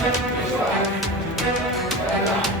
Thank you.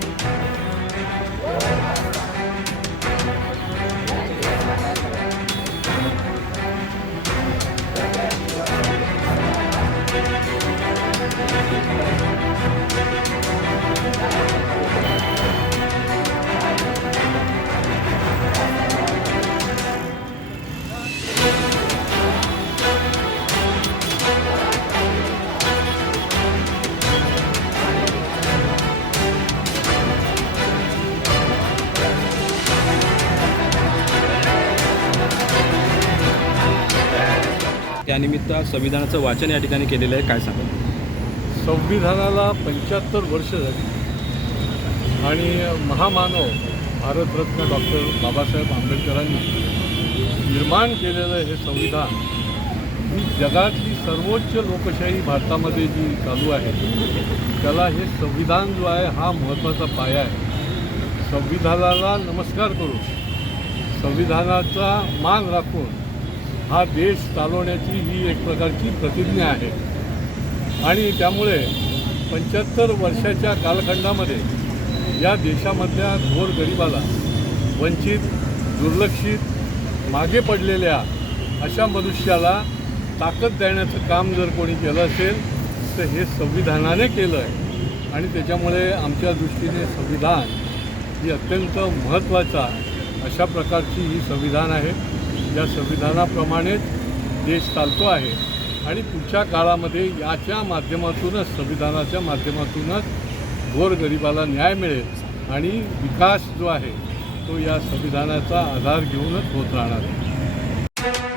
त्यानिमित्त संविधानाचं वाचन या ठिकाणी केलेलं आहे. काय सांगा संविधानाला पंच्याहत्तर वर्ष झाली. आणि महामानव भारतरत्न डॉक्टर बाबासाहेब आंबेडकरांनी निर्माण केलेलं हे संविधान ही जगातली सर्वोच्च लोकशाही भारतामध्ये जी चालू आहे त्याला हे संविधान जो आहे हा महत्त्वाचा पाया आहे. संविधानाला नमस्कार करून संविधानाचा मान राखून हा देश चालवण्याची ही एक प्रकारची प्रतिज्ञा आहे. आणि त्यामुळे पंच्याहत्तर वर्षाच्या कालखंडामध्ये या देशामधल्या घोर गरिबाला वंचित दुर्लक्षित मागे पडलेल्या अशा मनुष्याला ताकद देण्याचं काम जर कोणी केलं असेल तर हे संविधानाने केलं आहे. आणि त्याच्यामुळे आमच्या दृष्टीने संविधान ही अत्यंत महत्त्वाचा अशा प्रकारची ही संविधान आहे. या संविधानाप्रमाणेच देश चालतो आहे. आणि पुढच्या काळामध्ये याच्या माध्यमातूनच संविधानाच्या माध्यमातूनच गोरगरिबाला न्याय मिळेल आणि विकास जो आहे तो या संविधानाचा आधार घेऊनच होत राहणार आहे.